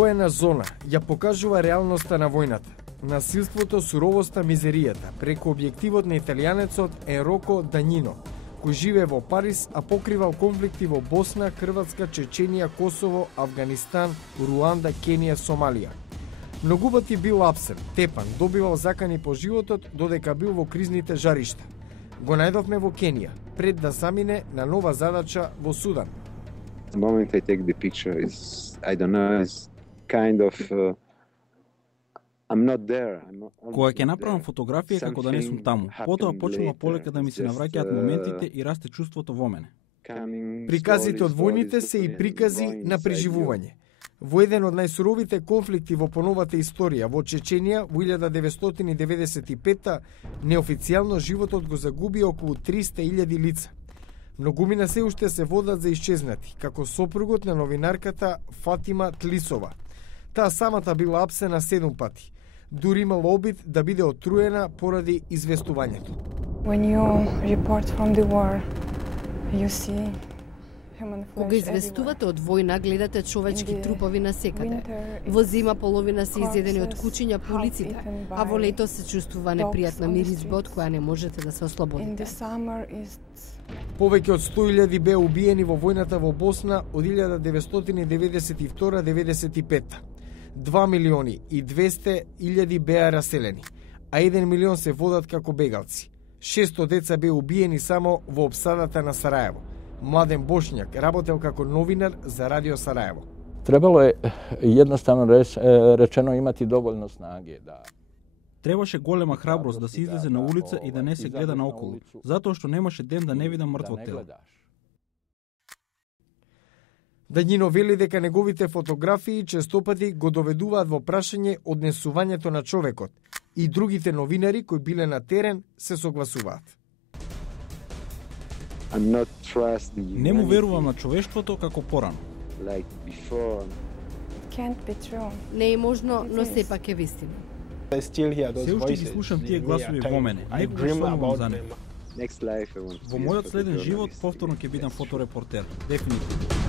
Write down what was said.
Воена зона ја покажува реалноста на војната. Насилството, суровоста, мизеријата, преку објективот на италијанецот Енроко Данјино, кој живее во Париз, а покривал конфликти во Босна, Хрватска, Чеченија, Косово, Авганистан, Руанда, Кенија, Сомалија. Многу пати бил апсен, тепан, добивал закани по животот, додека бил во кризните жаришта. Го најдовме во Кенија, пред да замине на нова задача во Судан. The moment I take the picture is, I don't know, is kind of I'm not there. Кога ќе направам фотографија како да не сум таму, потоа почнува полека да ми се навраќаат моментите и расте чувството во мене. Приказите од војните се и прикази на преживување. Во еден од најсуровите конфликти во поновата историја, во Чеченија, во 1995-та, неофицијално животот го загуби околу 300.000 лица. Многумина се уште се водат за исчезнати, како сопругот на новинарката Фатима Тлисова. Таа самата била апсена 7 пати. Дури имала обид да биде отруена поради известувањето. When you report from the war, you see Кога известувате од војна, гледате човечки трупови насекаде. Во зима половина се изедени од кучиња по улиците, а во лето се чувствува непријатна миризба од која не можете да се ослободите. Повеќе од 100.000 беа убиени во војната во Босна од 1992-95. 2.200.000 беа раселени, а 1 милион се водат како бегалци. 600 деца беа убиени само во опсадата на Сараево. Младен Бошњак работел како новинар за Радио Сараево. Требало е едноставно речено имати доволно снаге да Требаше голема храброст да се излезе на улица и да не се гледа наоколу, затоа што немаше ден да не видам мртво тело. Данјино вели дека неговите фотографии честопати го доведуваат во прашање однесувањето на човекот и другите новинари кои биле на терен се согласуваат. Не му верувам на човештвото како порано. Не е можно, но сепак е вистина. Се уште ги слушам тие гласови во мене. Некогаш сонувам за нив. Во мојот следен живот повторно ќе бидам фоторепортер. Дефинитивно.